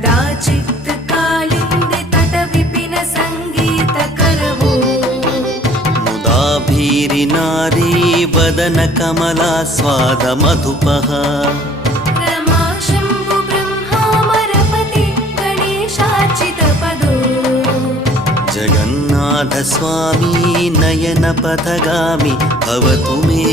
कदाचित् कालिन्दि तट विपिन सङ्गीतकरवो मुदाभीरि नारी वदन कमलास्वाद मधुपः रमा शम्भु ब्रह्मामरपति गणेशार्चितपदो जगन्नाथ स्वामी नयन पथगामी भवतु मे।